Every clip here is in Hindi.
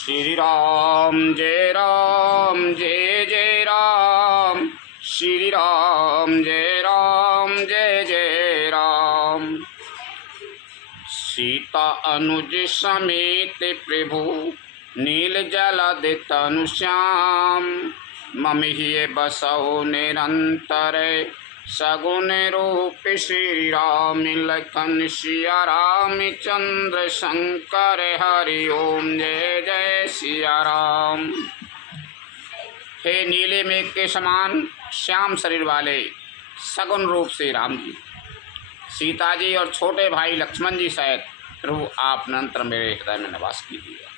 श्री राम जय जय राम। श्री राम जय जय राम। सीता अनुज समेत प्रभु नील जलधि तनु श्याम। ममिहि बसौ निरंतर सगुन रूप श्री राम लखन सिया रामचंद्र शंकर हरि ओम जय जय सिया राम। हे नीले मेघ के समान श्याम शरीर वाले सगुन रूप से राम जी, सीता जी और छोटे भाई लक्ष्मण जी सहित प्रभु आप निरंतर मेरे हृदय में निवास कीजिए।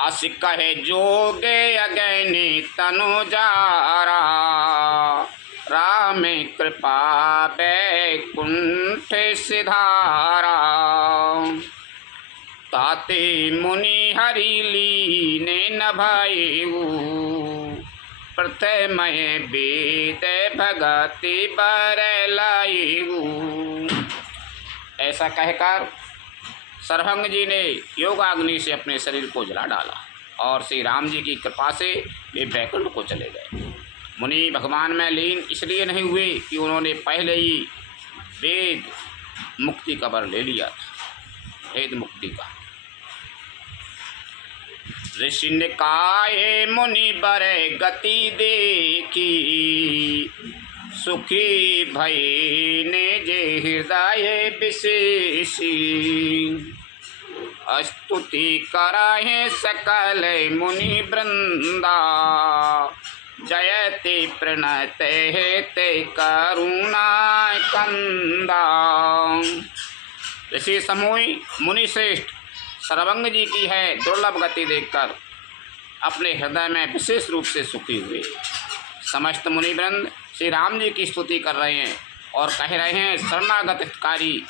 अस कहे जोगे अगैनी तनु जारा, राम कृपा बैकुंठ सिधारा। ताते मुनि हरि लीने न भयऊ, प्रथमय वेद भगति बर लायऊ। ऐसा कहकर सरभंग जी ने योगाग्नि से अपने शरीर को जला डाला और श्री राम जी की कृपा से वे बैकुंठ को चले गए। मुनि भगवान में लीन इसलिए नहीं हुए कि उन्होंने पहले ही वेद मुक्ति का वर ले लिया था, वेद मुक्ति का। ऋषि निकाय मुनि बर गति देखी, सुखी भई निज हृदय विशेषी। स्तुति कराहे सकल मुनि वृंदा, जयते प्रणते ते करुणा कंदा। ऋषि समूह मुनि श्रेष्ठ सरभंग जी की है दुर्लभ गति देखकर अपने हृदय में विशेष रूप से सुखी हुए। समस्त मुनिवृंद श्री राम जी की स्तुति कर रहे हैं और कह रहे हैं शरणागतकारी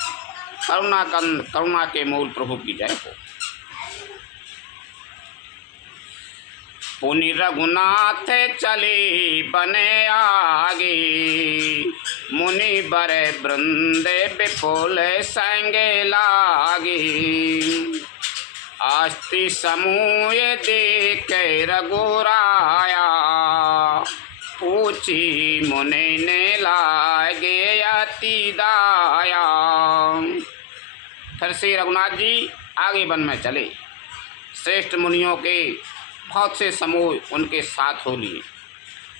करुणाकंद करुणा के मूल प्रभु की जय हो। पुनि रघुनाथ चले बने आगे, मुनि बर वृंद विपुल संग लागे। आस्ति समूह देख रघुराया, पूछी मुनि ने लागे अति दाया। फिर श्री रघुनाथ जी आगे वन में चले। श्रेष्ठ मुनियों के बहुत से समूह उनके साथ हो लिए।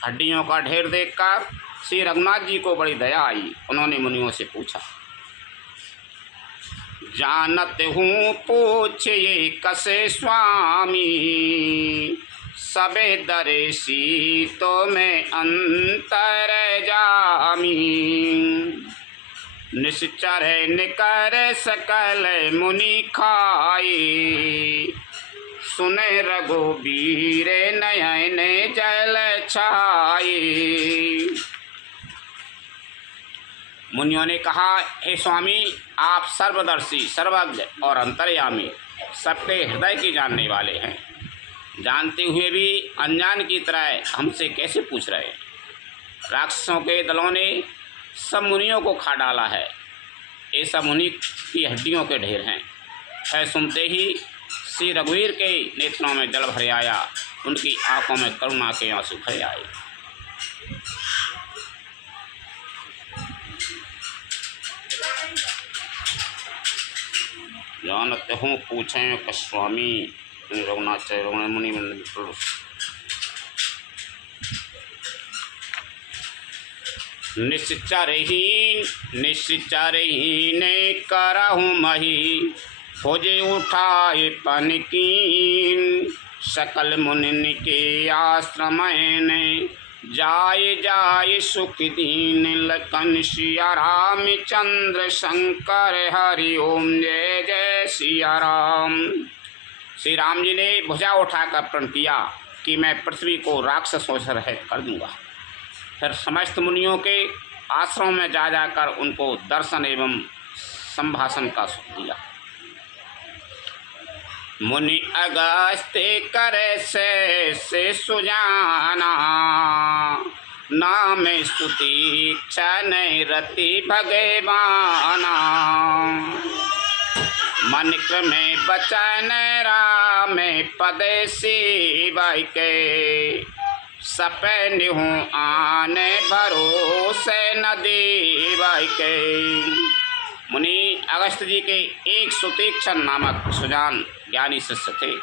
हड्डियों का ढेर देखकर श्री रघुनाथ जी को बड़ी दया आई। उन्होंने मुनियों से पूछा, जानत हूँ पूछिए कसे स्वामी, सबे दरेसी तो मैं अंतर जामी। निश्चर निकर सकल मुनि खाए, सुने रघुबीर नयन जल छाए। मुनियों ने कहा, हे स्वामी, आप सर्वदर्शी सर्वज्ञ और अंतर्यामी सबके हृदय की जानने वाले हैं। जानते हुए भी अनजान की तरह हमसे कैसे पूछ रहे हैं। राक्षसों के दलों ने सब मुनियों को खा डाला है। ये सब मुनि की हड्डियों के ढेर हैं। है सुनते ही श्री रघुवीर के नेत्रों में जल भर आया, उनकी आंखों में करुणा के आंसू भर आए। जानत हूँ पूछें कि स्वामी, रघुनाथ मुनि निश्चर ही ने करहूँ मही, खोजे उठाए पनकीन। सकल मुनि के आश्रम ने जाय जाय सुख दीन। लखन सिया रामचंद्र शंकर हरि ओम जय जय सिया राम। श्री राम जी ने भुजा उठाकर प्रण किया कि मैं पृथ्वी को राक्षसों से रहित कर दूंगा। फिर समस्त मुनियों के आश्रम में जा जाकर उनको दर्शन एवं संभाषण का सुख दिया। मुनि अगस्त्य करे से सुजाना, नाम स्तुति क्षण रति भगवाना। मन क्रमे बचन राम पदे शिवाय के सपन हूँ आने भरोसे न देवाय के। मुनि अगस्त जी के एक सुतीक्षण नामक सुजान ज्ञानी शिष्य थे।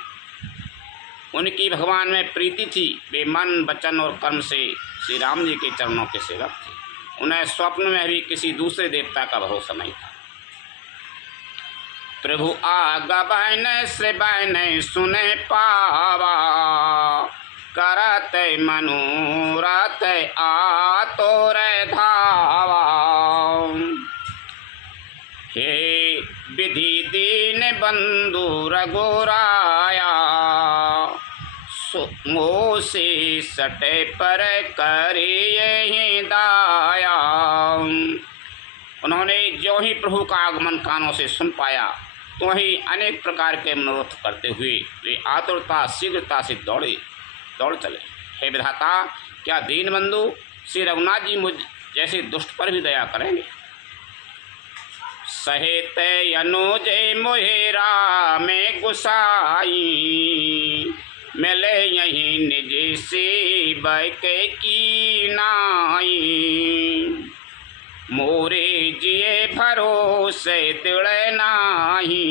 उनकी भगवान में प्रीति थी। वे मन वचन और कर्म से श्री राम जी के चरणों के सेवक थे। उन्हें स्वप्न में भी किसी दूसरे देवता का भरोसा नहीं था। प्रभु आज्ञा बहन श्री बहन सुने पावा करत मनोरथ आ तो रे धावा। हे विधि दीन बंधु रघुराया मोसे सटे पर करिए ही दाया। उन्होंने जो ही प्रभु का आगमन कानों से सुन पाया तो ही अनेक प्रकार के मनोरथ करते हुए वे आतुरता शीघ्रता से दौड़ चले। हे विधाता, क्या दीन बंधु श्री रघुनाथ जी मुझ जैसे दुष्ट पर भी दया करेंगे। सहित अनुजय मोहे राम गुसाई मिले यही निज शिवय के की नाई। मोरे जिए भरोसे दृढ़ नाही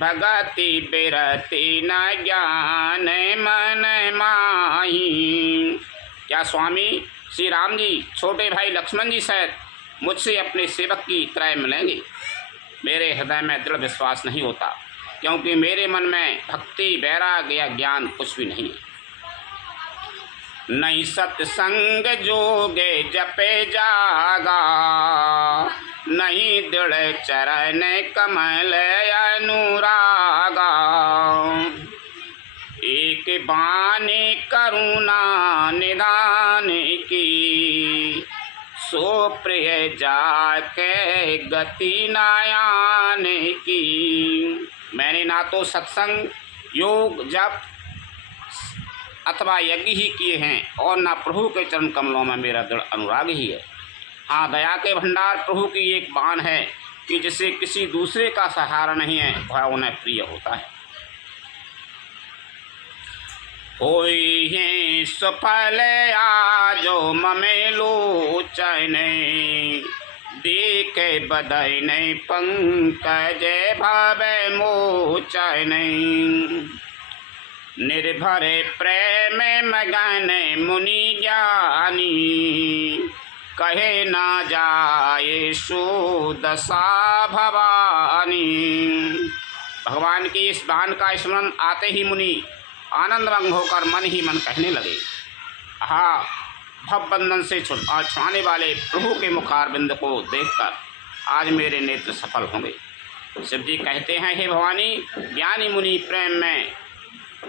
भगति बिरति न ज्ञान मन माही। क्या स्वामी श्री राम जी छोटे भाई लक्ष्मण जी सहित मुझसे अपने सेवक की तरह मिलेंगे। मेरे हृदय में दृढ़ विश्वास नहीं होता, क्योंकि मेरे मन में भक्ति वैराग्य या ज्ञान कुछ भी नहीं। नहीं सत्संग जोगे जपे जागा नहीं दृढ़ चरण कमल अनुरागा। एक बानी करुणा निदान की सो प्रिय जाके गति नायान की। मैंने ना तो सत्संग योग जप अथवा यज्ञ ही किए हैं और ना प्रभु के चरण कमलों में मेरा दृढ़ अनुराग ही है। हाँ, दया के भंडार प्रभु की एक बाण है कि जिसे किसी दूसरे का सहारा नहीं है वह उन्हें प्रिय होता है। होई है सफल आजो ममे लोचन देख बदन पंकज भावे मोचन। निर्भर प्रेम मगन मुनि ज्ञानी कहे ना जाए सुदशा भवानी। भगवान की इस बाण का स्मरण आते ही मुनि आनंदमग्न होकर मन ही मन कहने लगे, हाँ, भवबंधन से छुड़ाने वाले प्रभु के मुखारबिंद को देखकर आज मेरे नेत्र सफल होंगे। शिव जी कहते हैं, हे भवानी, ज्ञानी मुनि प्रेम में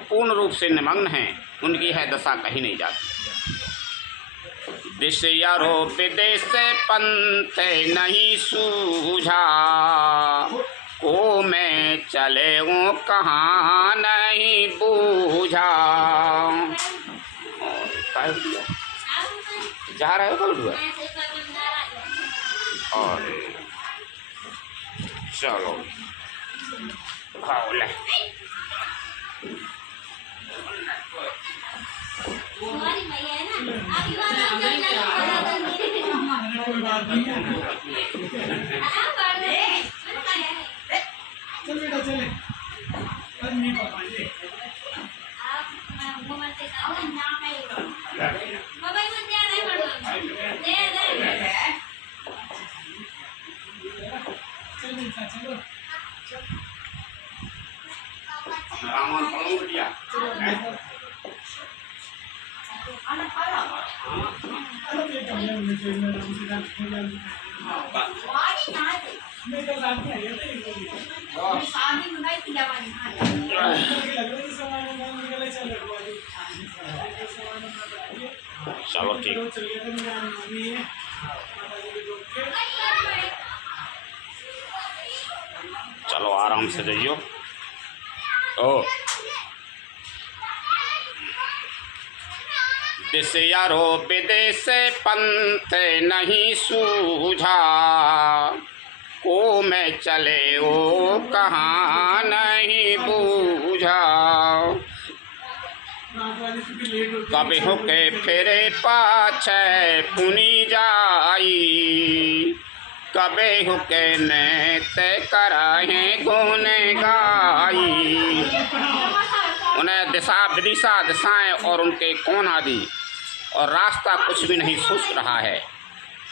पूर्ण रूप से निमग्न हैं, उनकी है दशा कहीं नहीं जाती। दिशयारो विदेश पंथ नहीं सूझा को मैं चले हूँ कहाँ नहीं बूझा। जा रहे हो कल हुआ और चलो खाओ ले। चलो ठीक, चलो आराम से जाइयो। ओ दिशयारो विदेश पंथ नहीं सूझा को में चले ओ कहाँ नहीं बूझा। कभी हुके फिरे पाछे पुनी जाई, कभी हुके नेते कराहे गुण गाई। उन्हें दिशा विदिशा दिशाएं और उनके कौन आदि और रास्ता कुछ भी नहीं सूझ रहा है।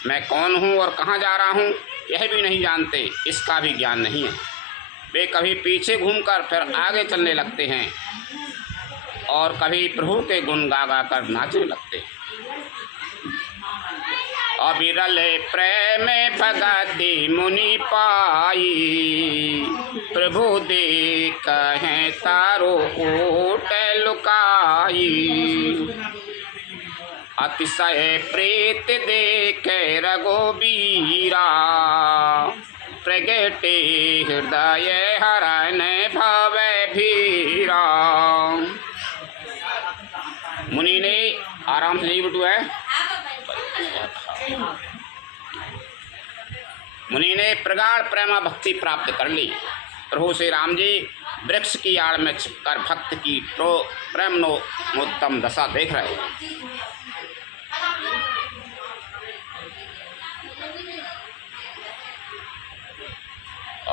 मैं कौन हूँ और कहाँ जा रहा हूँ यह भी नहीं जानते, इसका भी ज्ञान नहीं है। वे कभी पीछे घूमकर फिर आगे चलने लगते हैं और कभी प्रभु के गुण गा गा कर नाचने लगते हैं। अविरल प्रेम भगति मुनि पाई, प्रभु देख हैं तारो ओट लुकाई। अतिशय प्रीत देख रघुबीरा, प्रगटे हृदय हरण भव भीरा। मुनि ने आराम से नहीं बिटू है। मुनि ने प्रगाढ़ प्रेमा भक्ति प्राप्त कर ली। प्रभु श्री राम जी वृक्ष की आड़ में छिपकर भक्त की प्रेमोत्तम दशा देख रहे हैं।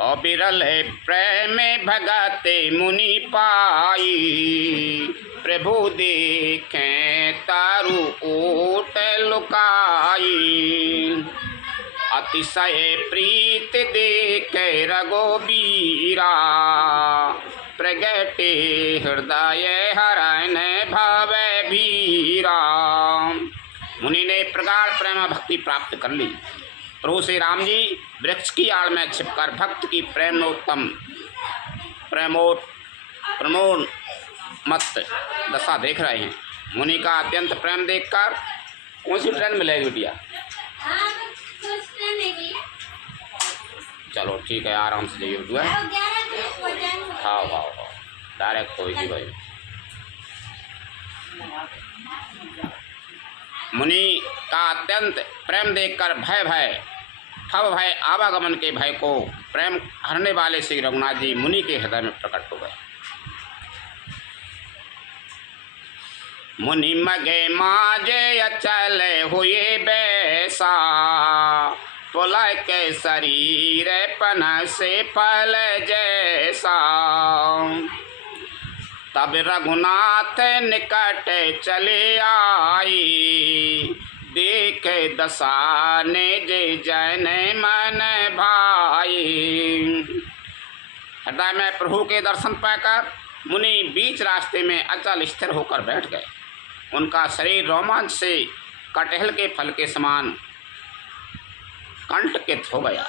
अविरल प्रेम भगते मुनि पाई, प्रभु देखें तारु ओट लुकाई। अतिशय प्रीत देख रघुबीरा, प्रगटे हृदय हरण भव भीरा। मुनि ने प्रगाढ़ प्रेम भक्ति प्राप्त कर ली। प्रभु श्री राम जी वृक्ष की आड़ में छिपकर भक्त की प्रेमोन्मत्त दशा देख रहे हैं। मुनि का अत्यंत प्रेम देखकर कौन सी ट्रेन मिलेगी बिटिया? चलो ठीक है, आराम से जाइए बिटिया। हाँ हाँ हाँ, डायरेक्ट होगी भाई। मुनि का अत्यंत प्रेम देखकर भय आवागमन के भय को प्रेम हरने वाले श्री रघुनाथ जी मुनि के हृदय में प्रकट हो गए। मुनि मगे माजे अचल हुए बैसा, पुलय के शरीर पन से फल जैसा। तब रघुनाथ निकट चले आई, देख दशा ने जे जन मन भाई। हृदय में प्रभु के दर्शन पाकर मुनि बीच रास्ते में अचल स्थिर होकर बैठ गए। उनका शरीर रोमांच से कटहल के फल के समान कंटकित हो गया।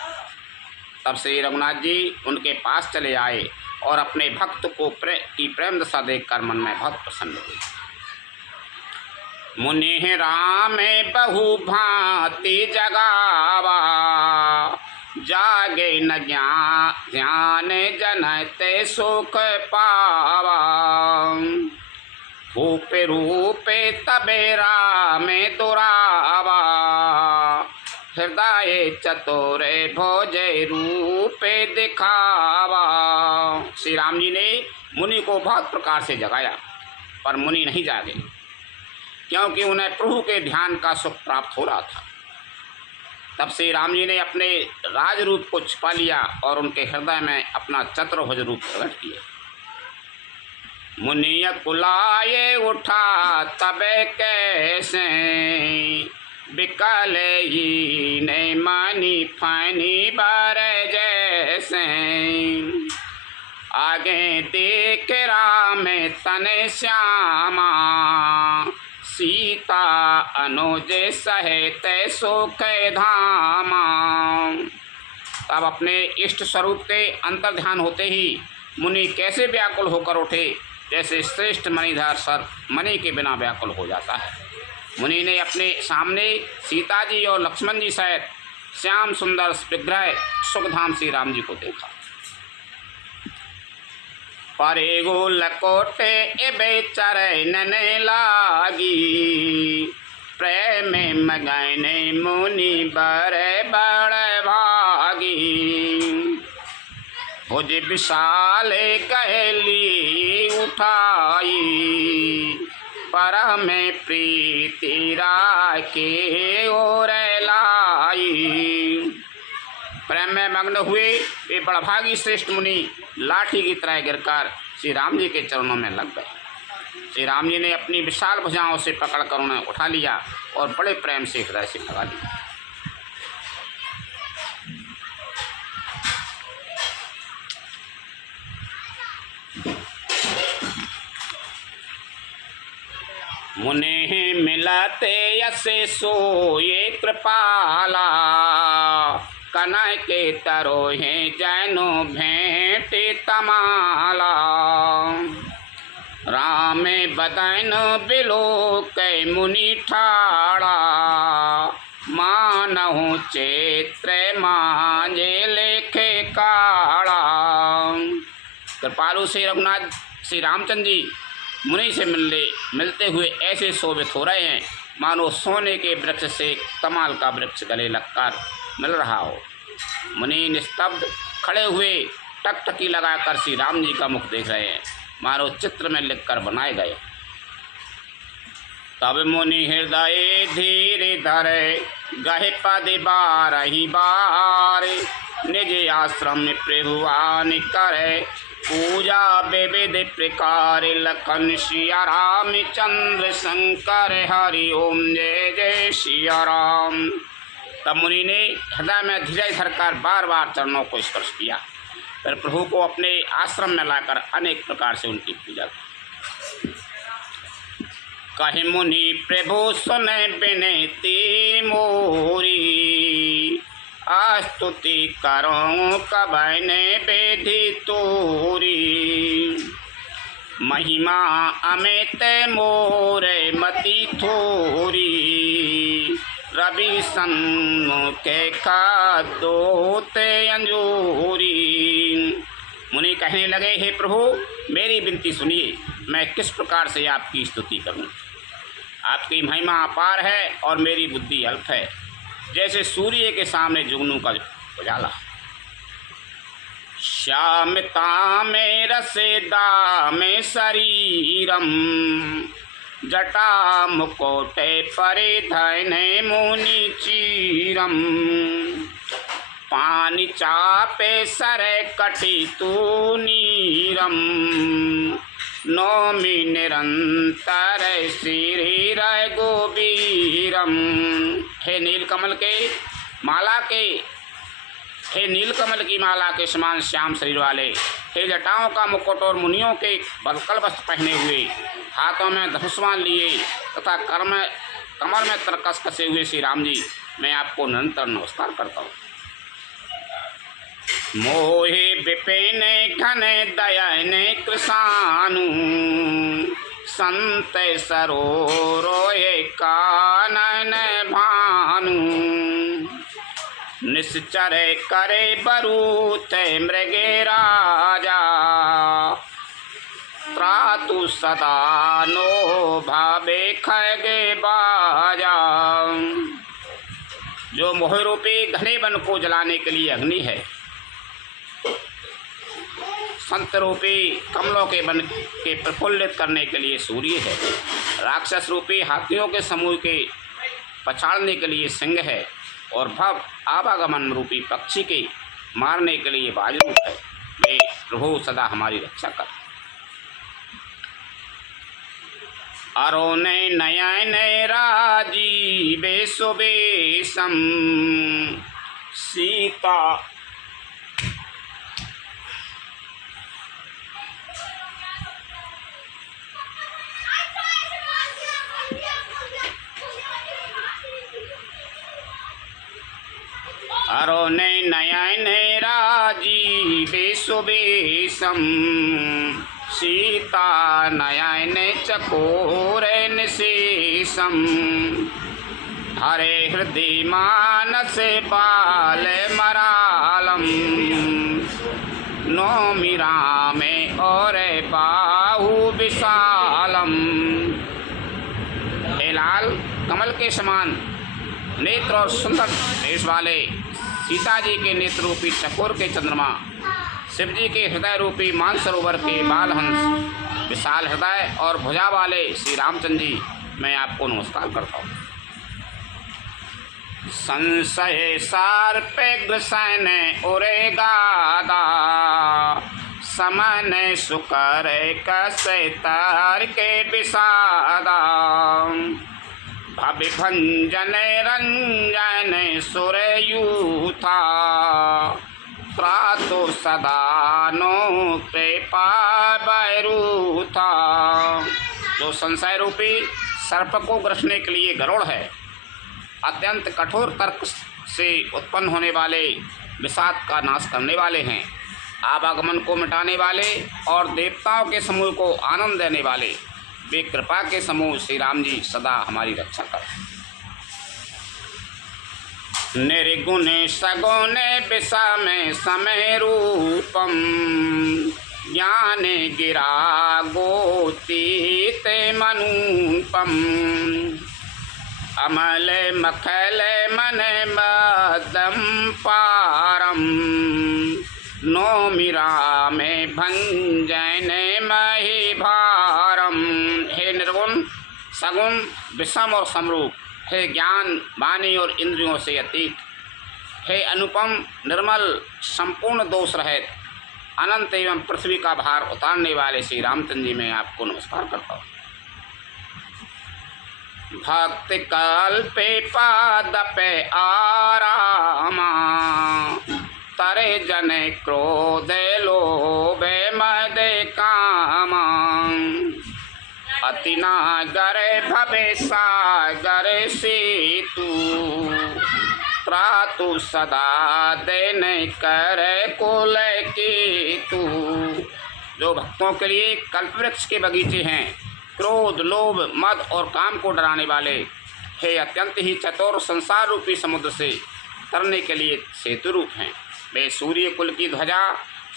तब श्री रघुनाथ जी उनके पास चले आए और अपने भक्त को की प्रेम दशा देखकर मन में बहुत प्रसन्न हुए। मुनि राम बहु भांति जगावा, जागे न ज्ञान जनते सुख पावा। भूप रूपे तबे राम दुरावा, हृदय चतुरे भोजय रूपे दिखावा। श्री राम जी ने मुनि को बहुत प्रकार से जगाया, पर मुनि नहीं जागे, क्योंकि उन्हें प्रभु के ध्यान का सुख प्राप्त हो रहा था। तब श्री राम जी ने अपने राज रूप को छिपा लिया और उनके हृदय में अपना चतुर्भुज रूप प्रकट किया। मुनि कुलाये उठा तबे कैसे, बिकल ही ने मानी फानी बार जैसे। आगे देख राम तन श्यामा, सीता अनुज सहित सुख धामा। तब अपने इष्ट स्वरूप के अंतर्ध्यान होते ही मुनि कैसे व्याकुल होकर उठे, जैसे श्रेष्ठ मणिधर सर मणि के बिना व्याकुल हो जाता है। मुनि ने अपने सामने सीता जी और लक्ष्मण जी सहित श्याम सुंदर विग्रह सुखधाम श्री राम जी को देखा। परे गोल कोटे एबे चरण लागी, प्रेम मगन मुनि बर बड़ भागी। भुज विशाल कहली उठाई, पर में प्रीति राखे और लाई। प्रेम में मग्न हुए वे बड़भागी श्रेष्ठ मुनि लाठी की तरह गिरकर श्री राम जी के चरणों में लग गए। श्री राम जी ने अपनी विशाल भुजाओं से पकड़कर उन्हें उठा लिया और बड़े प्रेम से हृदय से लगा लिया। मुने मिलते यसे सोये कृपाला, कनय के तरोहे जैनो भेंट तमाला। राम बदन बिलो कै मुनि ठाड़ा, मानहु चैत्र मांझे लेखे काड़ा। कृपालु श्री रघुनाथ श्री रामचंद्र जी मुनि से मिलते हुए ऐसे शोभित हो रहे हैं मानो सोने के वृक्ष से कमाल का वृक्ष गले लगकर मिल रहा हो। मुनि निस्तब्ध खड़े हुए टकटकी लगाकर श्री राम जी का मुख देख रहे हैं मानो चित्र में लिखकर बनाए गए। तब मुनि हृदय धीरे धरे, गहे पद बारही बार। निज आश्रम में प्रभुआन करे, पूजा विविध प्रकार। लखन सिया रामचंद्र शंकर हरि ओम जय जय सिया राम। तब मुनि ने हृदय में धीरज धरकर बार बार चरणों को स्पर्श किया, फिर प्रभु को अपने आश्रम में लाकर अनेक प्रकार से उनकी पूजा की। कहे मुनि प्रभु सुने विनती मोरी, स्तुति करो कबने बेधि तोरी। महिमा अमित मोरे मति थोरी, रवि सन्मुखे खादोते अंजूरी। मुनि कहने लगे, हे प्रभु मेरी विनती सुनिए, मैं किस प्रकार से आपकी स्तुति करूं। आपकी महिमा अपार है और मेरी बुद्धि अल्प है, जैसे सूर्य के सामने जुगनू का उजाला। श्यामता में रसे दामे शरीरम, जटा मुकोटे परिधने मुनि चीरम। पानी चापे सरे कटी तू नीरम, नौमी निरंतर श्री रय गोबीरम। हे नीलकमल की माला के समान श्याम शरीर वाले, हे जटाओं का मुकुट और मुनियों के बलकल वस्त्र पहने हुए, हाथों में धनुष्मान लिए तथा कमर में तरकस कसे हुए श्री राम जी, मैं आपको निरंतर नमस्कार करता हूँ। मोहे विपिन घन दयन कृसानु, संत सरोरोय कानन भानु। निश्चर करे बरूत मृगे राजा, त्रातु सदा नो भावे खगे बाजा। जो मोह रूपी घने वन को जलाने के लिए अग्नि है, संत रूपी कमलों के वन के प्रफुल्लित करने के लिए सूर्य है, राक्षस रूपी हाथियों के समूह के पछाड़ने के लिए सिंह है, और भव आवागमन रूपी पक्षी के मारने के लिए वायु है। वे प्रभु सदा हमारी रक्षा कर। अरोने नयन राजीवे सुबेशम, सीता अरोने नयन राजीवे सुबेशम, सीता नयन चकोर निशेषम। हरे हृदय मानस बाल मरालम, नौमि रामे और बाहु विशालम। हे लाल कमल के समान नेत्र और सुंदर देश वाले सीता जी के नेत्र रूपी चकोर के चंद्रमा शिव जी के हृदय रूपी मानसरोवर के बालहंस विशाल हृदय और भुजा वाले श्री रामचंद्र जी, मैं आपको नमस्कार करता हूँ। संशय सर्पे ग्रसन उरे गादा, समन सुकर कसे तार के विषादा, भविभंजन रंजन सुरयूथा, त्रातो सदानो कृपा बैरूथा। जो संशय रूपी सर्प को ग्रसने के लिए गरुड़ है, अत्यंत कठोर तर्क से उत्पन्न होने वाले विषाद का नाश करने वाले हैं, आवागमन को मिटाने वाले और देवताओं के समूह को आनंद देने वाले, वे कृपा के समूह श्री राम जी सदा हमारी रक्षा करें। निर्गुण सगुण विषम समय रूपम, ज्ञान गिरा गोतीत मनूपम, अमल मखल मन मदम पारम, नौमि राम भंजन मही भारम। हे निर्गुण सगुण विषम और समरूप, हे ज्ञान वाणी और इंद्रियों से अतीत, हे अनुपम निर्मल संपूर्ण दोष रहित, अनंत एवं पृथ्वी का भार उतारने वाले श्री रामचंद्र जी, मैं आपको नमस्कार करता हूँ। भक्ति कल्पे पाद पे आरामा, तरे जन क्रोध लोभे मद कामा, अति नागर भवे सागर सेतु, त्रातु सदा देन कर कुल केतु। जो भक्तों के लिए कल्पवृक्ष के बगीचे हैं, क्रोध लोभ मद और काम को डराने वाले, हे अत्यंत ही चतुर संसार रूपी समुद्र से तरने के लिए सेतु रूप हैं, वे सूर्य कुल की ध्वजा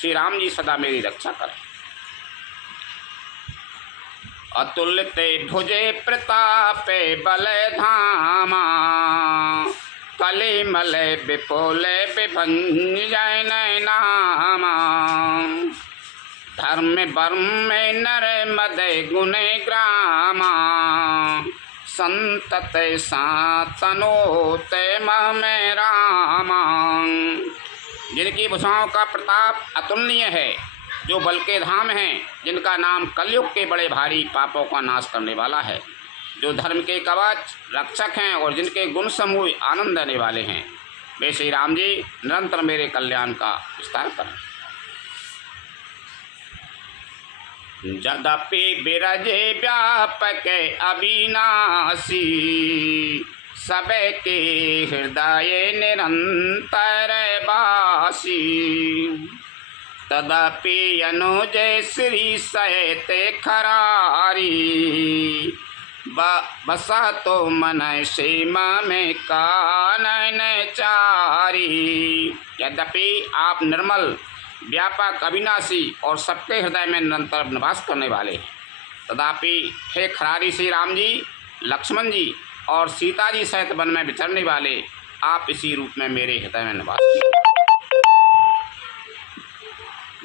श्री राम जी सदा मेरी रक्षा करें। अतुलिते भुजे प्रतापे बल धामा, कले मल विपुल विभंजन नामा, धर्म वर्म नर मद गुण ग्रामा, संतत सातनोत मम रामा। जिनकी भुजाओं का प्रताप अतुलनीय है, जो बल के धाम हैं, जिनका नाम कलयुग के बड़े भारी पापों का नाश करने वाला है, जो धर्म के कवच रक्षक हैं और जिनके गुण समूह आनंद देने वाले हैं, वे श्री राम जी निरंतर मेरे कल्याण का विस्तार करें। यद्यपि बिरजे व्यापक अविनाशी, सबके हृदय निरंतर वासी, तदपि अनुज श्री सहते खरारी, बसा तो मन सीमा में कानन चारी। यद्यपि आप निर्मल व्यापक अविनाशी और सबके हृदय में निरंतर निवास करने वाले हैं, तदापि हे खरारी श्री राम जी, लक्ष्मण जी और सीता जी सहित वन में विचरने वाले, आप इसी रूप में मेरे हृदय में निवास कीजिए।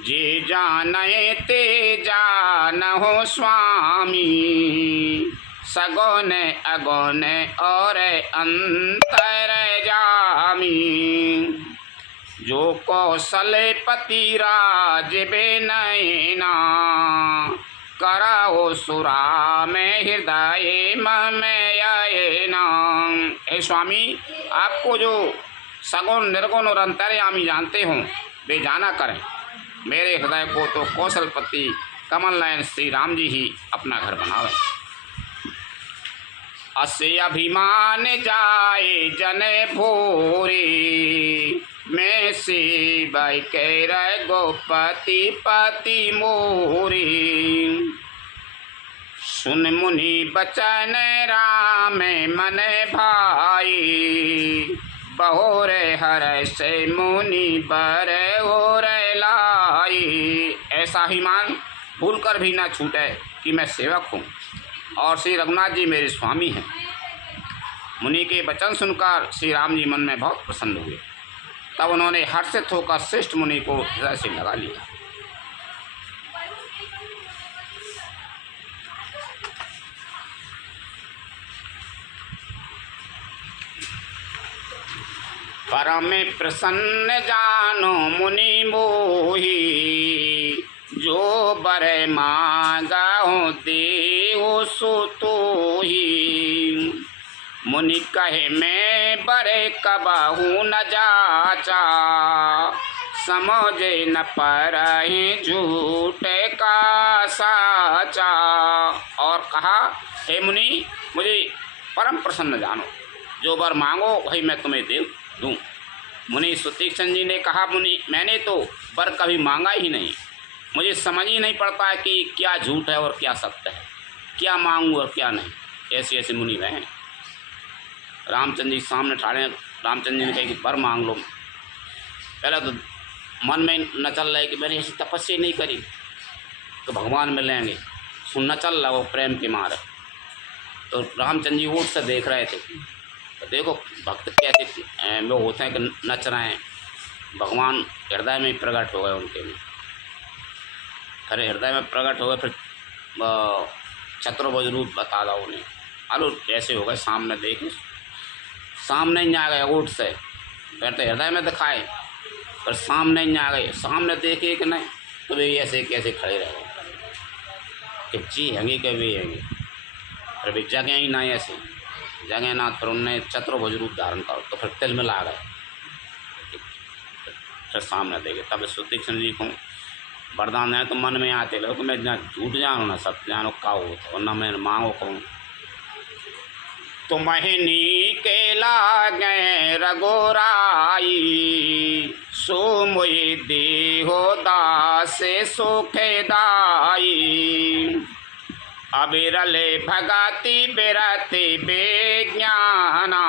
जे जाने ते जानहो स्वामी, सगुन अगुन और अंतर जामी, जो कौशलपति राज बेनैना, कराओ सुरा में हृदय ममयना। हे स्वामी, आपको जो सगुण निर्गुण और अंतर्यामी जानते हों, वे जाना करें। मेरे हृदय को तो कौशलपति कमल नयन श्री राम जी ही अपना घर बनावे। अस्य अभिमान जाए जन भोरे, मैं सेवै कर गोपति पति मोरे, सुन मुनि बचन राम मन भाई, बहोर हर से मुनि बर और लाई। ऐसा ही मान भूल कर भी न छूटे कि मैं सेवक हूँ और श्री रघुनाथ जी मेरे स्वामी हैं। मुनि के वचन सुनकर श्री राम जी मन में बहुत प्रसन्न हुए। तब उन्होंने हर्षित होकर श्रेष्ठ मुनि को हृदय से लगा लिया। परम प्रसन्न जानो मुनि मोही, जो बर मांगा हो देहु सो तोही। मुनि कहे मैं बरे कबहू न जाचा, समझे न परहि झूठ का साचा। और कहा हे मुनि, मुझे परम प्रसन्न जानो, जो वर मांगो वही मैं तुम्हें दे दूँ। मुनि सुतीक्ष्ण जी ने कहा मुनि मैंने तो वर कभी मांगा ही नहीं, मुझे समझ ही नहीं पड़ता है कि क्या झूठ है और क्या सत्य है, क्या मांगूँ और क्या नहीं। ऐसे ऐसे मुनि रहे। रामचंद्र जी सामने ठाड़े। रामचंद्र जी ने कहा कि वर मांग लो। पहले तो मन में न चल रहा है कि मैंने ऐसी तपस्या नहीं करी तो भगवान मिलेंगे, सुन न चल रहा वो प्रेम के मारे। तो रामचंद्र जी ऊँट से देख रहे थे, तो देखो भक्त कैसे वो होते हैं कि नच रहे हैं। भगवान हृदय में प्रकट हो गए उनके में, फिर हृदय में प्रकट हो गए। फिर चतुर्भुज रूप बता दो उन्हें। अरे ऐसे हो गए, सामने देखे, सामने ही आ गए ऊँट से। फिर तो हृदय में दिखाए, पर सामने ही आ गए। सामने देखे कि नहीं, तो वे ऐसे कैसे खड़े रह गए कि जी हंगे के वे हंगे। फिर भी जगह ही ना ऐसे जगह ना, फिर उनने चतुर्भुज रूप धारण करो। तो फिर तिल मिला गए, फिर सामने देखे। तब सुतीक्ष्ण जी को वरदान है तो मन में आते लोग मैं ना झूठ जानो ना सत्य जानो का हो, और न मैं मांगो कहूँ। तुम्हें के लागे रघुराई, सो मोहि देहो दासे सुखे दाई। अबिरले भगति बिरति बेज्ञाना,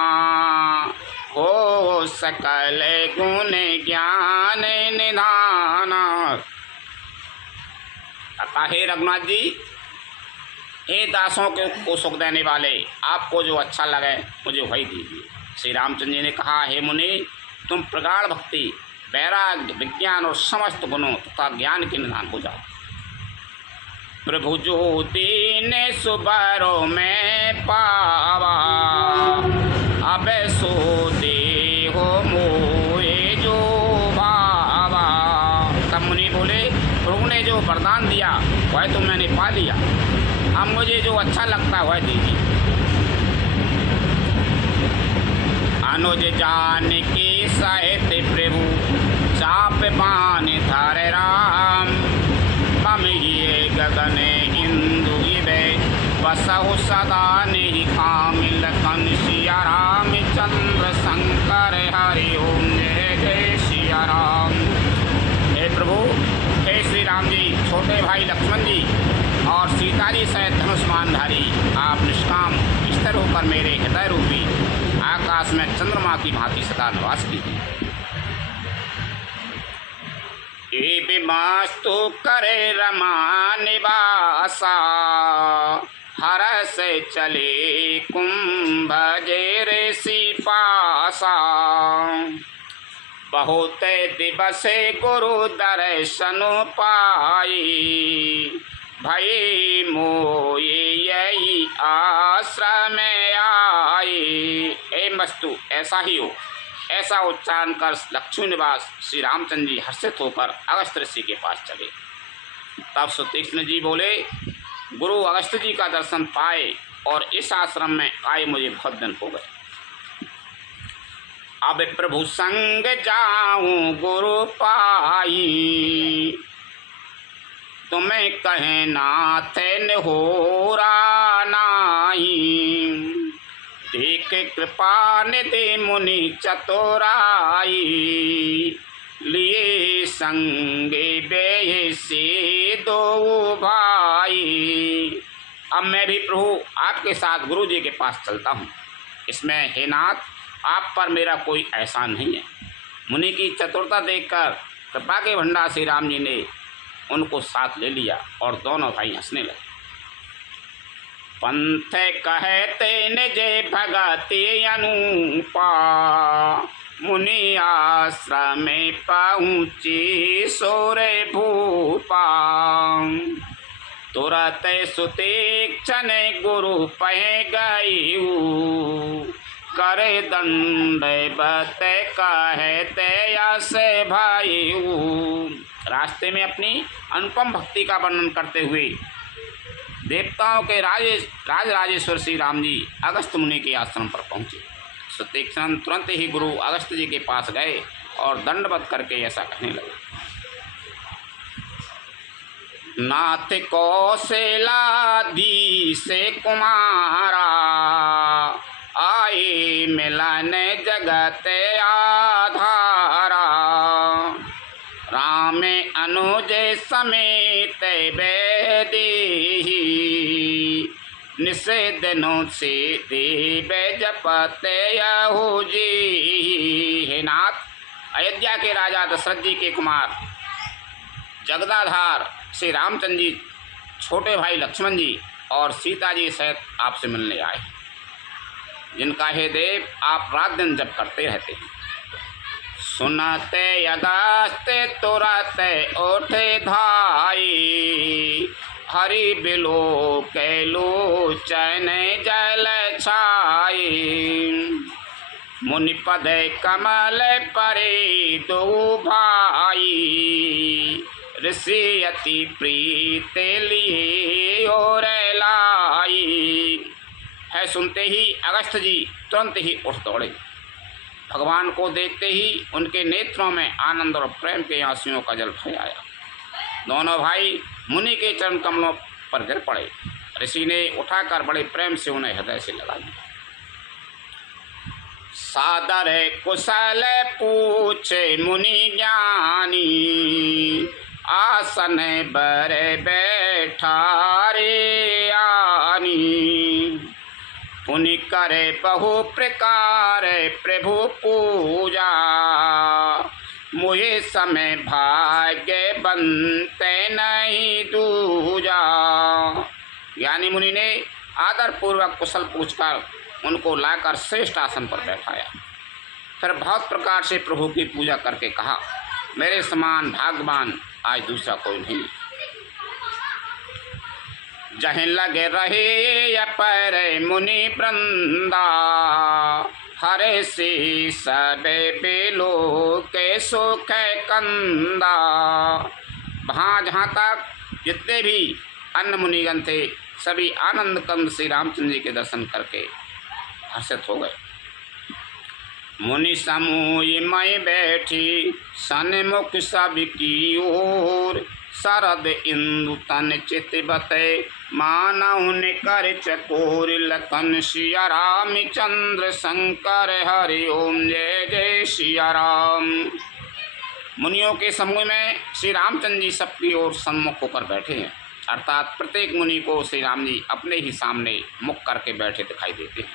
हो सकल गुण ज्ञान निधाना। हे रघुनाथ जी, हे दासों को सुख देने वाले, आपको जो अच्छा लगे मुझे वही दीजिए। श्री रामचंद्र जी ने कहा हे मुनि, तुम प्रगाढ़ भक्ति, वैराग्य, विज्ञान और समस्त गुणों तथा ज्ञान के निधान हो जाओ। प्रभु जो दीन सुबरो में पावा, अब सो देहो मोहे जो भावा। तब मुनि बोले प्रभु ने जो वरदान दिया वह तो मैंने पा लिया, अब मुझे जो अच्छा लगता है वह दीजिए। अनुज जान की साहित्य प्रभु, चाप बान धर राम। मम ये गगन इंदु इवे, बसहु सदा नहीं काम। लखन सिया राम चंद्र शंकर हरि ओम, जय जय सिया राम। हे प्रभु, हे श्री राम जी, छोटे भाई लक्ष्मण जी और सीता जी सहित धनुष्मानधारी, आप निष्काम स्थिर होकर मेरे हृदय रूपी आकाश में चंद्रमा की भांति सदा निवास कीजिए। ये विमास्तु करे रमा निवासा, हर से चले कुंभ जे ऋषि पासा। बहुत दिवस गुरु दर्शन पाई, भई मोये यही आश्रम आई। हे मस्तु ऐसा ही हो। ऐसा उच्चारण कर लक्ष्मी निवास श्री रामचंद्र जी हर्षित होकर अगस्त ऋषि के पास चले। तब सुतीक्ष्ण जी बोले गुरु अगस्त जी का दर्शन पाए और इस आश्रम में आए मुझे बहुत दिन हो गए। अब प्रभु संग जाऊं गुरु पाई, तुम्हें कहे नाथ न हो नाही। देख कृपा निधि मुनि चतुराई, लिए संगे बे से दो भाई। अब मैं भी प्रभु आपके साथ गुरु जी के पास चलता हूँ। इसमें हे नाथ, आप पर मेरा कोई एहसान नहीं है। मुनि की चतुरता देखकर कृपा के भंडार श्री राम जी ने उनको साथ ले लिया और दोनों भाई हंसने लगे। पंथ कहते निजे भगति अनुपा, मुनि आश्रम पहुँची सोरे भूपा। तुरत सुतीक्षण गुरु पह गई, करे दंडवत कहते यस भाई। रास्ते में अपनी अनुपम भक्ति का वर्णन करते हुए देवताओं के राजराजेश्वर श्री राम जी अगस्त मुनि के आश्रम पर पहुँचे। सुतीक्षण तुरंत ही गुरु अगस्त जी के पास गए और दंडवत करके ऐसा कहने लगे, नाथ कौशलाधीश कुमारा, आए मिलन जगत आधारा। राम अनुज समेत वैदेही, निषेधनों से देव जपते यहू जी। हे नाथ, अयोध्या के राजा दशरथ जी के कुमार जगदाधार श्री रामचंद्र जी, छोटे भाई लक्ष्मण जी और सीता जी सहित आपसे मिलने आए, जिनका हे देव आप रात दिन जप करते रहते हैं। सुनते अगस्त तुरत उठे धाई, हरि बिलो कैलो चैन जल छाई। मुनिपद कमल परे दो भाई, ऋषि अति प्रीत लिए और लाई। है सुनते ही अगस्त जी तुरंत ही उठ दौड़े। भगवान को देखते ही उनके नेत्रों में आनंद और प्रेम के आंसुओं का जल भर आया। दोनों भाई मुनि के चरण कमलों पर गिर पड़े। ऋषि ने उठाकर बड़े प्रेम से उन्हें हृदय से लगा दिया। सादर कुशल पूछे मुनि ज्ञानी, आसन बर बैठा रे आनी। पुनि करे बहु प्रकार प्रभु पूजा, मुझे समय भाग्य बनते नहीं दूजा। ज्ञानी मुनि ने आदर पूर्वक कुशल पूछकर उनको लाकर श्रेष्ठ आसन पर बैठाया। फिर बहुत प्रकार से प्रभु की पूजा करके कहा, मेरे समान भाग्यवान आज दूसरा कोई नहीं। जहीं लगे रहे अपर मुनि वृंदा, हरे से सब बेलो के सुख कंदा। वहाँ जहाँ तक जितने भी अन्य मुनिगण थे, सभी आनंद कंद श्री रामचंद्र जी के दर्शन करके हर्षित हो गए। मुनि समूह में बैठी सन्मुख सब की ओर, शरद इंदु तन चित बते मानव ने कर चकोर। लखन सिया राम चंद्र शंकर हरि ओम जय जय सिया राम। मुनियों के समूह में श्री रामचंद्र जी सबकी ओर सम्मुख होकर बैठे हैं, अर्थात प्रत्येक मुनि को श्री राम जी अपने ही सामने मुख करके बैठे दिखाई देते हैं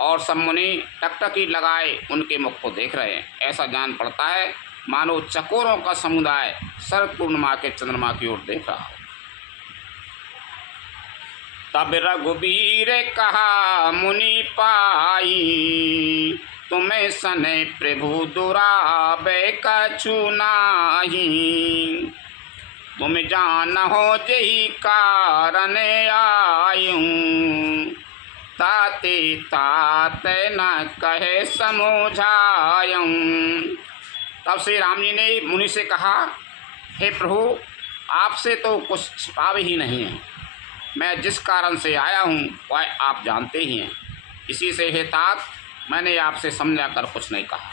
और सब मुनि टकटकी लगाए उनके मुख को देख रहे हैं। ऐसा जान पड़ता है मानो चकोरों का समुदाय शरद पूर्णिमा के चंद्रमा की ओर देख रहा हो। तब रघुबीर कहा मुनि पाई, तुम्हें सने प्रभु दुराबे कछु नाही। तुम जान हो जही कारण आयूं, ताते ताते न कहे समझायूं। तब श्री राम जी ने मुनि से कहा, हे प्रभु, आपसे तो कुछ छिपाव ही नहीं है। मैं जिस कारण से आया हूँ वह आप जानते ही हैं। इसी से हे तात, मैंने आपसे समझा कर कुछ नहीं कहा।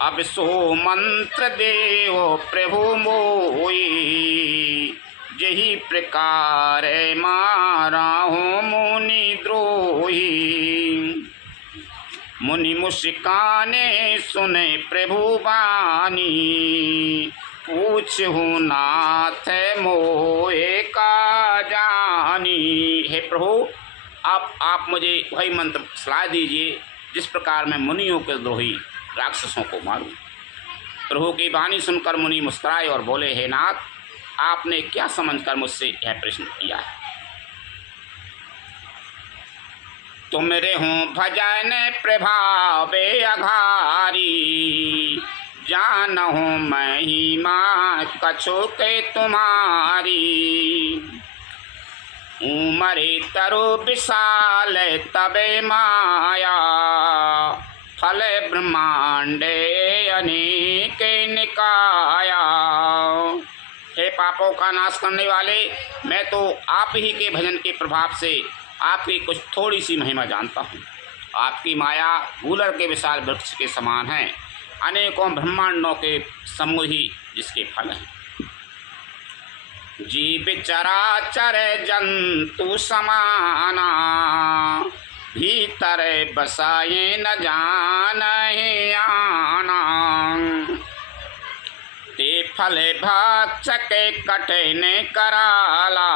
अब सो मंत्र देव प्रभु मोई, यही प्रकार मारा हो मुनि द्रोही। मुनि मुस्काने सुने प्रभु बानी, पूछहु नाथ मोए का जानी। हे प्रभु, आप मुझे वही मंत्र सलाह दीजिए जिस प्रकार मैं मुनियों के द्रोही राक्षसों को मारूं। प्रभु की वाणी सुनकर मुनि मुस्कुराए और बोले, हे नाथ, आपने क्या समझकर मुझसे यह प्रश्न किया है? तुम रेहूं भजन प्रभावे अघारी, जानहु महिमा कछु के तुम्हारी। उमरे तरु विशाल तबे माया, फल ब्रह्मांडे अनेक निकाया। हे पापों का नाश करने वाले, मैं तो आप ही के भजन के प्रभाव से आपकी कुछ थोड़ी सी महिमा जानता हूँ। आपकी माया गूलर के विशाल वृक्ष के समान है, अनेकों ब्रह्मांडों के समूह ही जिसके फल हैं। जीव चराचर जंतु समाना, भीतर बसाए न जाने आना। ते फल भक्षक कठिन कराला,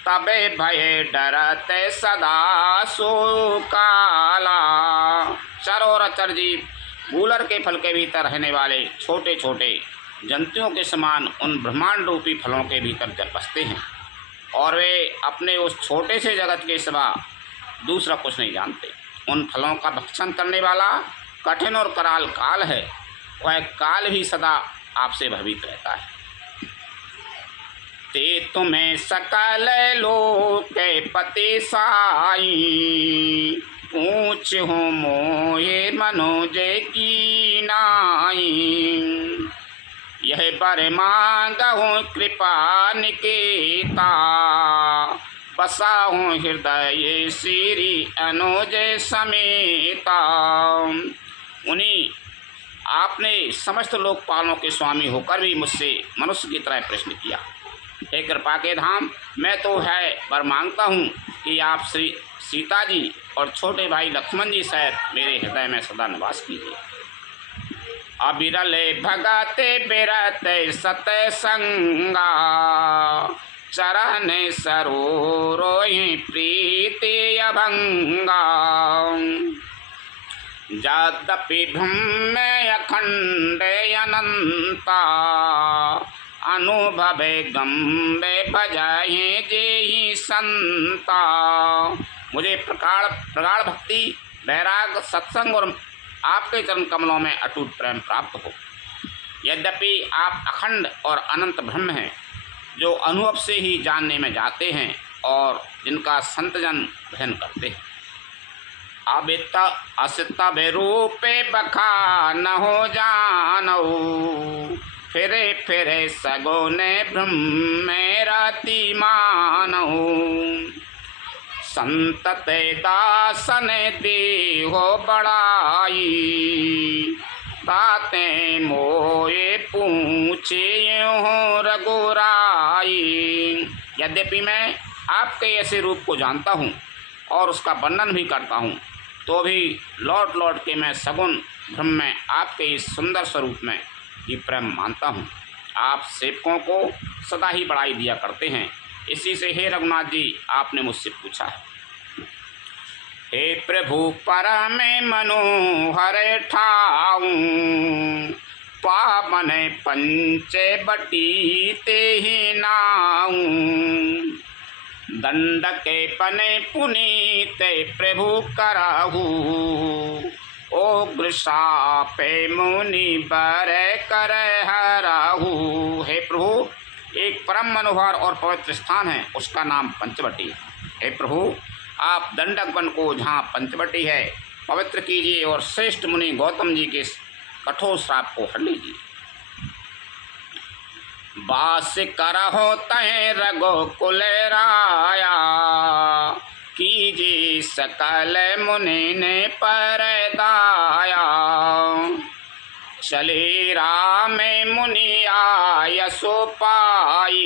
तबे भय डरते सदा सुकाला। चरोरचर जीव गूलर के फल के भीतर रहने वाले छोटे छोटे जंतुओं के समान उन ब्रह्मांड रूपी फलों के भीतर जल बसते हैं, और वे अपने उस छोटे से जगत के सिवा दूसरा कुछ नहीं जानते। उन फलों का भक्षण करने वाला कठिन और कराल काल है, वह काल भी सदा आपसे भयभीत रहता है। ते तुम्हें सकल लोक पति साई, पूछ हो मोहे मनोज की नाई। यह बर मांगहूँ कृपा निकेता, बसाहूँ हृदय श्री अनुज समेता। उन्हीं आपने समस्त लोकपालों के स्वामी होकर भी मुझसे मनुष्य की तरह प्रश्न किया। हे कृपा के धाम, मैं तो है वर मांगता हूँ कि आप श्री सीता जी और छोटे भाई लक्ष्मण जी सहित मेरे हृदय में सदा निवास कीजिए। अबिरल भगते बिरत सतसंगा, चरण सरोरोहि प्रीति अभंगा। यद्यपि ब्रह्म अखंड अनंता, अनुभवे गम्बे भजहि जेहि संता। मुझे प्रगाढ़ भक्ति, वैराग, सत्संग और आपके चरण कमलों में अटूट प्रेम प्राप्त हो। यद्यपि आप अखंड और अनंत ब्रह्म हैं, जो अनुभव से ही जानने में जाते हैं और जिनका संतजन भजन करते हैं। अबित असित रूपे बखा न हो जानो, फिरे फिरे सगुने ब्रह्म रति मानो। संतते दासन देहो बड़ाई, ताते मोए पूछे हो रघुराई। यद्यपि मैं आपके ऐसे रूप को जानता हूँ और उसका वर्णन भी करता हूँ, तो भी लौट लौट के मैं सगुन ब्रह्म में आपके इस सुंदर स्वरूप में ही प्रेम मानता हूँ। आप सेवकों को सदा ही बड़ाई दिया करते हैं। इसी से हे रघुनाथ जी, आपने मुझसे पूछा है। हे प्रभु परम मनोहर ठाऊं, पावन पंच बटी ते ही नाऊं। दंडके बने पुनीत प्रभु कराहू, ओग्र सापे मुनि बर कर हराहू। हे प्रभु, एक परम मनोहर और पवित्र स्थान है, उसका नाम पंचवटी है। हे प्रभु, आप दंडक वन को, जहाँ पंचवटी है, पवित्र कीजिए और श्रेष्ठ मुनि गौतम जी के कठोर श्राप को हर लीजिए। बास करहो तय रघुकुल राया, कीजिए सकल मुनि ने परदाया। चले राम मुनि आय सो पाई,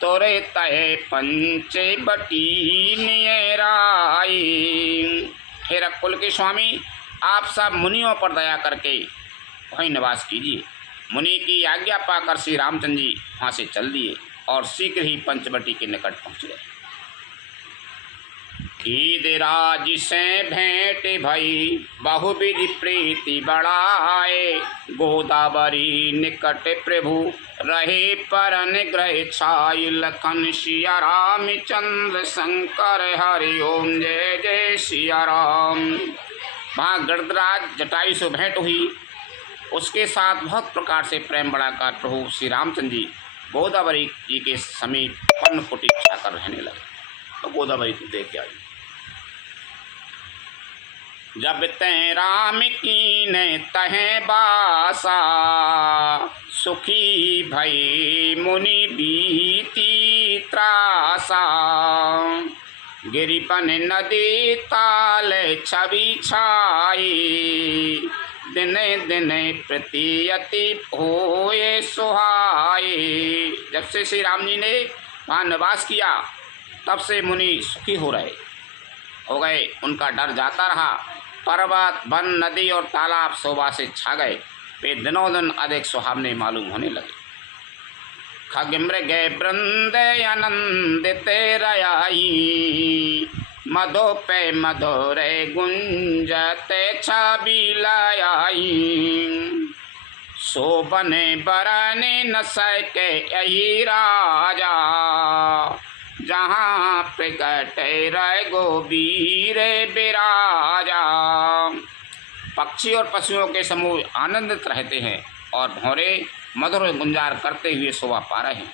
तोरे तय पंच बटी नियराई। हे रघुकुल के स्वामी, आप सब मुनियों पर दया करके वहीं निवास कीजिए। मुनि की आज्ञा पाकर श्री रामचंद्र जी वहाँ से चल दिए और शीघ्र ही पंचवटी के निकट पहुँच गए। ईदराज से भेंट भई बहुविधि प्रीति बढ़ाए। गोदावरी निकट प्रभु रहे पर निग्रह छाई। लखन सिया राम चंद्र शंकर हरि ओम जय जय सिया राम। वहाँ गृधराज जटायु से भेंट हुई। उसके साथ बहुत प्रकार से प्रेम बढ़ाकर प्रभु श्री रामचंद्र जी गोदावरी जी के समीप पर्ण प्रतीक्षा कर रहने लगे। तो गोदावरी को देख के आई। जब तै राम कीने तहें बासा सुखी भई मुनि बीती त्रासा। गिरिपन नदी ताल छवि छाई दिने दिने प्रतियति होए सुहाए। जब से श्री राम जी ने वहाँ निवास किया तब से मुनि सुखी हो गए। उनका डर जाता रहा। पर्वत वन नदी और तालाब शोभा से छा गए। वे दिनों दिन अधिक सुहावने मालूम होने लगे। खग मृग वृंद आनंदित रयाई मधोपे मधुरे गुंजते छबिलाई। शोभने बरने न सके यही राजा जहाँ प्रकट रह गोबीर बिराजा। पक्षी और पशुओं के समूह आनंदित रहते हैं और भौरे मधुर गुंजार करते हुए शोभा पा रहे हैं।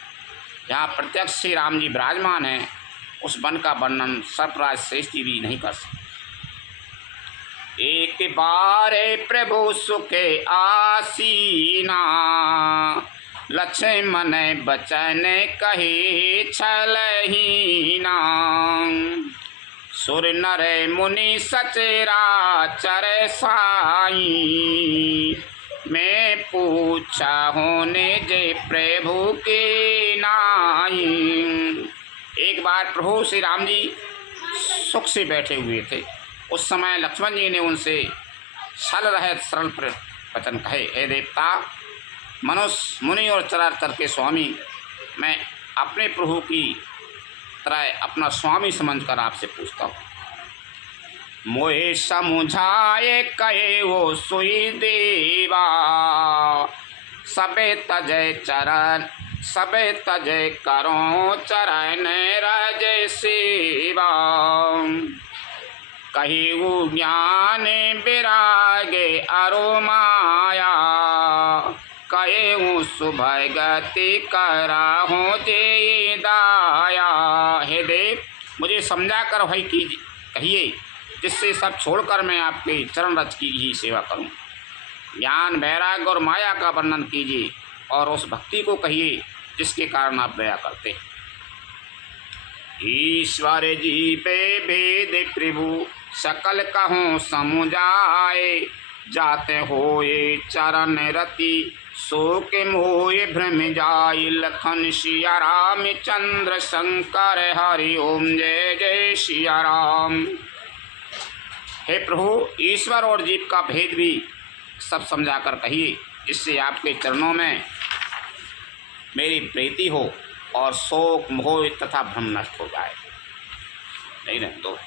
जहाँ प्रत्यक्ष श्री राम जी विराजमान हैं उस वन का वर्णन सर्पराज श्रेष्ठ भी नहीं कर सकते। एक बार प्रभु सुखे आसीना लक्ष्मण बचन कहे छलहीना। सुर नर मुनि सचेरा चर साई मैं पूछा होने जे प्रभु के नाई। एक बार प्रभु श्री राम जी सुख से बैठे हुए थे। उस समय लक्ष्मण जी ने उनसे छल रहित सरल वचन कहे, हे देवता, मनुष्य मुनि और चराचर के स्वामी, मैं अपने प्रभु की तरह अपना स्वामी समझकर आपसे पूछता हूँ। मोहे समुझाए कहे वो सुई देवा सबे तजय चरण सबे तजय करो चरण रज सेवा। कही वो ज्ञान विरागे अरो माया कहे सुभय गति कराहो जे दाया। हे देव, मुझे समझा कर वही कहिए जिससे सब छोड़कर मैं आपके चरण रज की ही सेवा करूं। ज्ञान वैराग्य और माया का वर्णन कीजिए और उस भक्ति को कहिए जिसके कारण आप दया करते हैं। ईश्वर जी पे भेद प्रभु सकल कहूँ समुझाए जाते होए चरण रति शोक मोह भ्रम जाय। लखन सिया राम चंद्र शंकर हरि ओम जय जय सिया राम। हे प्रभु, ईश्वर और जीव का भेद भी सब समझाकर कहिए जिससे आपके चरणों में मेरी प्रीति हो और शोक मोह तथा भ्रम नष्ट हो जाए। नहीं रहने दो।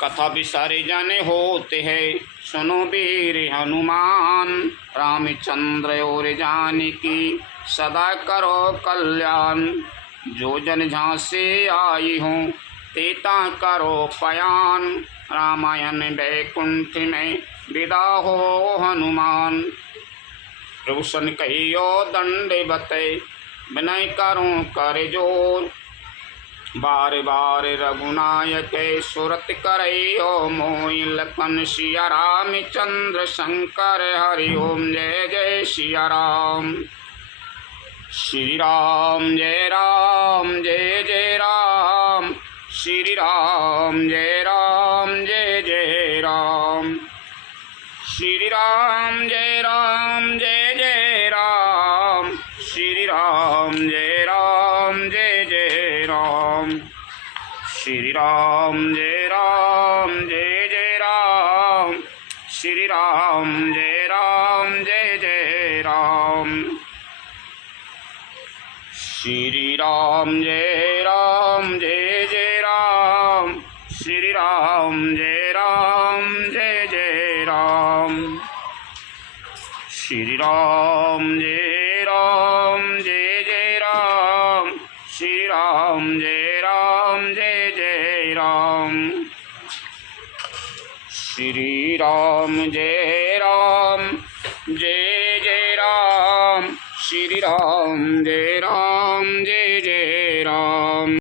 कथा विसारे जाने होते हैं सुनो वीर हनुमान। रामचंद्र और जानकी सदा करो कल्याण। जो जन जहाँ से आई हूँ तेता करो पयान। रामायण वैकुंठ में विदा हो हनुमान। प्रभु सन कहियो दंड बते विनय करूँ कर जोर। बार बार रघुनायक सुरत करयो मोहि। लखन सिया राम चंद्र शंकर हरि ओम जय जय सिया राम। श्री राम जय राम जय जय राम। श्री राम जय राम जय जय राम। श्री राम जय राम जय जय राम। श्री राम जय राम जय जय राम। श्री राम जय राम जय जय राम। श्री राम जय राम जय जय राम। श्री राम जय राम जय जय राम जय राम जय जय राम। श्री राम जय जय राम। श्री राम जय जय राम। श्री राम जय जय राम। श्री राम जय